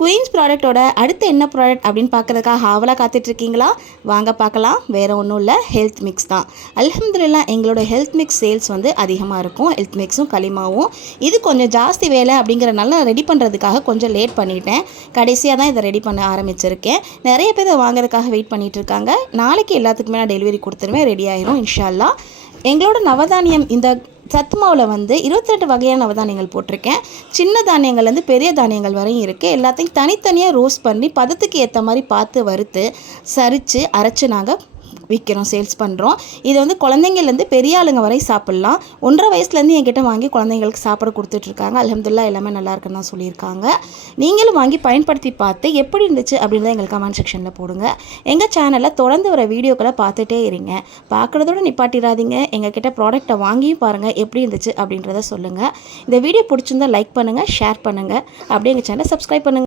Queens ப்ராடக்ட்டோட அடுத்து என்ன product அப்படின்னு பார்க்குறதுக்காக ஆவலாக காத்துட்ருக்கீங்களா? வாங்க பார்க்கலாம். வேறு ஒன்றும் இல்லை, ஹெல்த் மிக்ஸ் தான். அல்ஹம்துலில்லாஹ் எங்களோட ஹெல்த் மிக்ஸ் சேல்ஸ் வந்து அதிகமாக இருக்கும். ஹெல்த் மிக்ஸும் களிமாவும் இது கொஞ்சம் ஜாஸ்தி வேலை அப்படிங்கிறனால ரெடி பண்ணுறதுக்காக கொஞ்சம் லேட் பண்ணிட்டேன். கடைசியாக தான் இதை ரெடி பண்ண ஆரம்பிச்சிருக்கேன். நிறைய பேர் இதை வாங்குறதுக்காக வெயிட் பண்ணிகிட்டு இருக்காங்க. நாளைக்கு எல்லாத்துக்குமே நான் டெலிவரி கொடுத்துருவேன், ரெடி ஆயிரும் இன்ஷா அல்லாஹ். எங்களோட நவதானியம் இந்த சத்து மாவில் வந்து 22 வகையான நவதானியங்கள் போட்டிருக்கேன். சின்ன தானியங்கள்லேருந்து பெரிய தானியங்கள் வரையும் இருக்குது. எல்லாத்தையும் தனித்தனியாக ரோஸ்ட் பண்ணி பதத்துக்கு ஏற்ற மாதிரி பார்த்து வறுத்து சரித்து அரைச்சி நாங்கள் விற்கிறோம், சேல்ஸ் பண்ணுறோம். இது வந்து குழந்தைங்கள்லேருந்து பெரிய ஆளுங்க வரை சாப்பிட்லாம். 1.5 வயசுலேருந்து என்கிட்ட வாங்கி குழந்தைங்களுக்கு சாப்பிட கொடுத்துட்ருக்காங்க. அல்ஹம்துலில்லாஹ் எல்லாமே நல்லா இருக்குன்னு தான் சொல்லியிருக்காங்க. நீங்களும் வாங்கி பயன்படுத்தி பார்த்து எப்படி இருந்துச்சு அப்படின்றத எங்களுக்கு கமெண்ட் செக்ஷனில் போடுங்க. எங்கள் சேனலில் தொடர்ந்து வர வீடியோக்களை பார்த்துட்டே இருங்க. பார்க்குறதோடு நிப்பாட்டிடாதீங்க. எங்ககிட்ட ப்ராடக்ட்டை வாங்கியும் பாருங்கள், எப்படி இருந்துச்சு அப்படின்றத சொல்லுங்கள். இந்த வீடியோ பிடிச்சிருந்தால் லைக் பண்ணுங்கள், ஷேர் பண்ணுங்கள். அப்படியே எங்கள் சேனலை சப்ஸ்கிரைப் பண்ணுங்கள்.